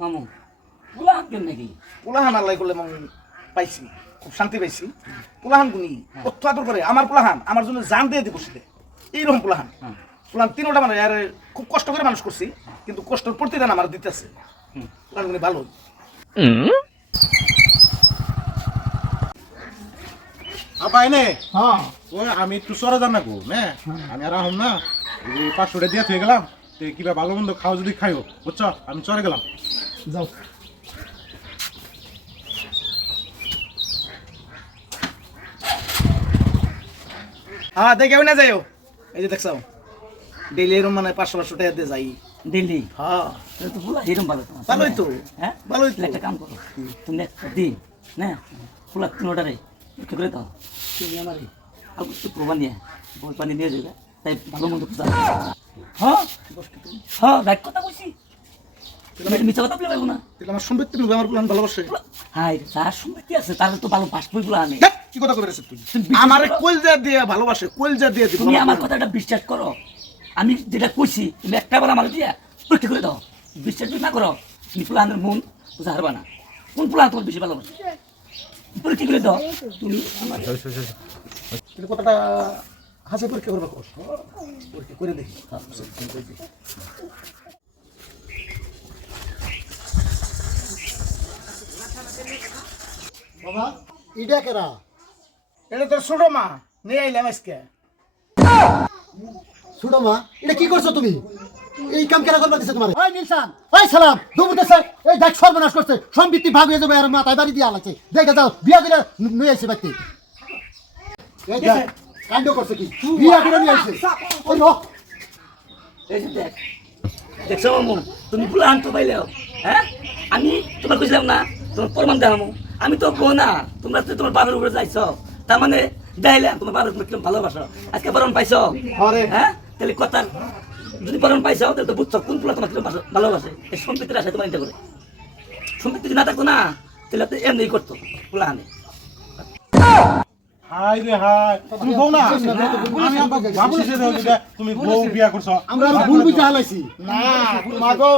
মামু পুলাহান কেন নাকি পোলাহান আল্লাহ করলে মামু পাইছি, খুব শান্তি পাইছি। পোলাহান গুনি কত আদর করে, আমার পোলাহান আমার জন্য জান দিয়ে দিব সেটা, এইরকম পোলাহান। পোলাহান তিনোটা মানে আর খুব কষ্ট করে মানুষ করছি, কিন্তু কষ্টের প্রতিদান আমার দিতেছে। পোলাহান গুনি ভালো। আপাই নে হ্যাঁ ওই আমি একটু সরে যান না গো নে আমি আর আহম না এই 500 টাকা দিয়ে থয়ে গেলাম তো কিবা ভালো মন্দ খাও যদি খাইও বুঝছো আমি চলে গেলাম যাও। হ্যাঁ দেখেও না যাইও, এই যে দেখছো ডেইলি এরকম মানে 500 টাকা দিয়ে যাই। দিল্লি হ্যাঁ তো পুলা হিরম ভালো তোমার ভালোই তো, হ্যাঁ ভালোই তো। একটা কাম করো তুমি একটা দিন না পুলা তিনোটারে কি করে দাও তুমি আমারে আর একটু প্রমাণ নিয়ে বই পানি নিয়ে যাবে তাই ভালো মন্দ পূজা হ্যাঁ হ্যাঁ দেখ কথা বলছি মিথ্যা কথা বলে পারবো না। তাহলে আমার সম্পত্তি নেবে, আমার পোলাহান ভালোবাসে। হাই যার সময় কি আছে তাহলে তো ভালো পাসপোর্ট গুলো আনে ধ্যাৎ, কি কথা করেছিস তুই? আমারে কলজা দিয়ে ভালোবাসে, কলজা দিয়ে দিব। তুমি আমার কথাটা বিশ্বাস করো, আমি যেটা কইছি তুমি একটা বার আমার দিয়া পরীক্ষা করে দাও। বিশ্বাস যদি না করো তুমি প্লানের মন বুঝা হারবা না, কোন প্লান তোমার বেশি ভালোবাসে পরীক্ষা করে দাও। তুমি আমার কিন্তু কথাটা হাসি পরীক্ষা করবে, পরীক্ষা করে দেখি। বাবা ইডা কেরা এটা তোর ছোট মা নিয়ে আইলাম আজকে। ছোট মা এটা কি করছো তুমি? এই কাম কেরা করবা দিছে তোমার? ওই নিলসান, ওই সালাম দুমুতেছে, এই দেখ সর্বনাশ করছে, সম্পত্তি ভাগ হয়ে যাবে আর মাথায় বাড়ি দিয়ে আলাছে। দেখে যাও বিয়া করে নিয়ে আসছে ব্যক্তি। এই দেখ কাণ্ড করছে কি, বিয়া করে নিয়ে আসছে। ওই নো এই যে দেখ দেখছো মামু তুমি প্লান তো পাইলেও হ্যাঁ আমি তোমার কইছিলাম না তোমার প্রমাণ দেখামো আমি তো বো না তোমরা তো তোমার বাবার উপরে যাইছো তার মানে দেখাইলাম তোমার বাবার তুমি কিরকম ভালোবাসো আজকে প্রমাণ পাইছো হ্যাঁ তাহলে কথার যদি প্রমাণ পাইছো তাহলে তো বুঝছো কোন প্লান তোমার কিরকম ভালোবাসে এই সম্পত্তির আশায় তোমার এটা করে সম্পত্তি যদি না থাকতো না তাহলে তো এমনি করতো প্লানে হাই রে হাই তুমি বউ না আমি ভাবছি যে তুমি বউ বিয়া করছো আমরা ভুল বুঝে হালাইছি। না তোমাগো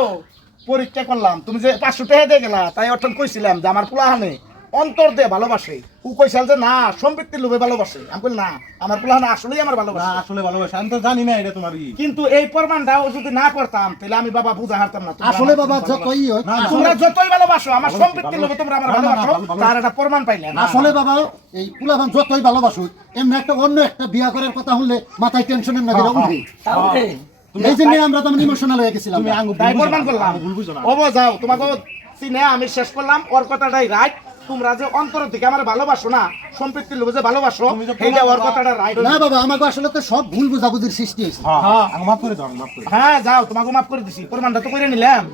পরীক্ষা করলাম, তুমি যে 500 টাকা দিয়ে গেলা তাই অর্থ কইছিলাম যে আমার পোলাহানে অন্তর দিয়ে ভালোবাসে। ও কইছিল যে না সম্পত্তির লোভে ভালোবাসে, আমি কইলাম না আমার পোলাহানে আসলেই আমার না ভালোবাসে। আসলে ভালোবাসা আমি তো জানি না এটা তোমার কিন্তু এই প্রমাণটাও যদি না করতাম তাহলে আমি বাবা বুঝা হারতাম না। আসলে বাবা যতই হোক, তোমরা যতই ভালোবাসো আমার সম্পত্তির লোভে তোমরা আমার ভালোবাসো, তার একটা প্রমাণ পাইলে না। আসলে বাবা এই পুলাভান যতই ভালোবাসুক এমনি একটা অন্য একটা বিয়া করার কথা হলে মাথায় টেনশনের না উঠে। তাহলে এই জন্য আমরা তেমন ইমোশনাল হয়ে গেছিলাম। তুমি আঙ্গুল তাই প্রমাণ করলাম। ভুল বুঝো না ওবো যাও তোমাকে চিনে আমি শেষ করলাম, ওর কথাটাই রাইট। তোমরা যে অন্তর থেকে আমার ভালোবাসো না সম্পত্তির লোভে যে ভালোবাসো সেইটা ওর কথাটা রাইট। না বাবা আমাকে আসলে তো সব ভুল বুঝাবুঝির সৃষ্টি হয়েছে। হ্যাঁ মাফ করে দাও মাফ করে হ্যাঁ যাও তোমাকে মাফ করে দিছি, প্রমাণটা তো করে নিলাম।